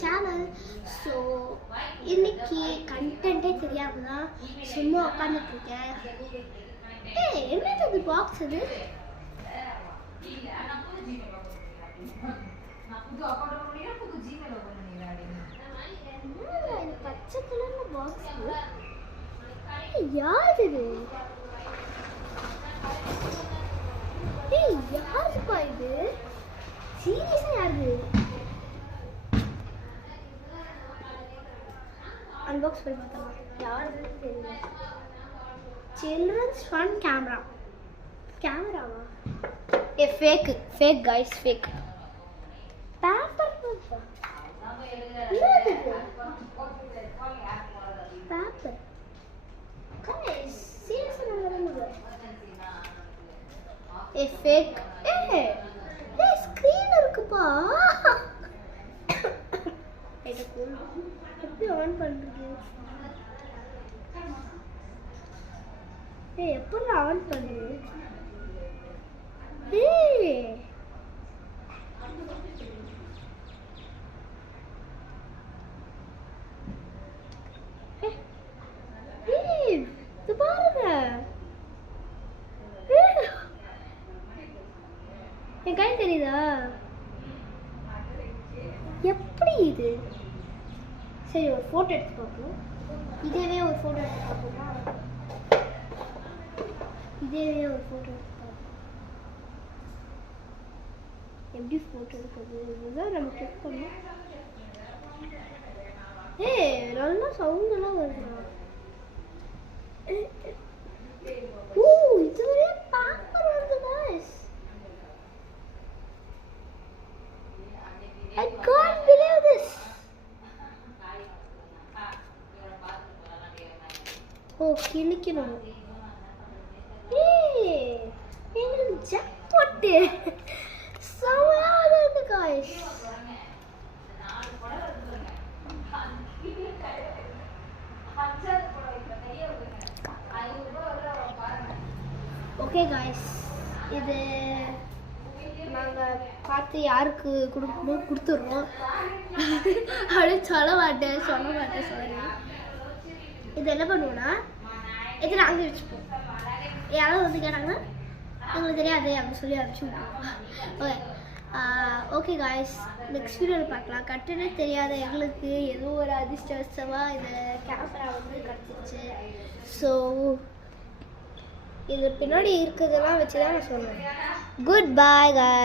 Channel. So இன்னைக்கு கண்டென்ட்டே தெரியாம தான் சும்மா உட்காந்துட்டு இருக்கேன். என்னது இது பாக்ஸ்? இது பச்சை கலர்ல பாக்ஸ். யார் இது? யாருப்பா இது? சீரியஸா யாரு? அன்பாக்ஸ் பண்ணி பார்த்தலாம். யாருன்னு தெரியல. சில்ட்ரன்ஸ் ஃபன் கேமராவா? Fake guys, fake. Paper paper guys, சீரியஸா நான் வரல. ஃபேக். ஸ்க்ரீன் இருக்குப்பா. எப்படி ஆன் பண்றது? எப்படி ஆன் பண்றது? பாருங்க, என் கை தெரியுதா? எப்படி இது? சரி, ஒரு போட்டோ எடுத்து பார்ப்போம். இதேவே ஒரு போட்டோ எடுத்து பார்ப்போமா? எப்படி போட்டோ எடுக்கிறது? இதுதான் நம்ம செக் பண்ணோம். நல்லா சவுண்ட் எல்லாம் வருது. இதுவே பேப்பர் வருது guys. I can't believe this. கிளிக்கணும். எங்களுக்கு ஜாக்பாட் செமையா இருக்கு guys. ஓகே guys, இது நாங்கள் பார்த்து யாருக்கு கொடுக்கணும் கொடுத்துட்றோம். அப்படி சொல்ல மாட்டேன் சாரி. இது என்ன பண்ணுவோன்னா, இது நாங்கள் வச்சுப்போம். யாராவது வந்து கேட்டாங்கன்னா எங்களுக்கு தெரியாது அப்படின்னு சொல்லி அனுப்பிச்சு. ஓகே காய்ஸ், நெக்ஸ்ட் வீடியோவில் பார்க்கலாம். கட்டணே தெரியாத எங்களுக்கு ஏதோ ஒரு அதிர்ஷ்டவசமாக இந்த கேமரா வந்து கிடச்சிருச்சு. ஸோ இது பின்னாடி இருக்கிறதெல்லாம் வச்சு தான் நான் சொல்லுவேன். Good bye guys.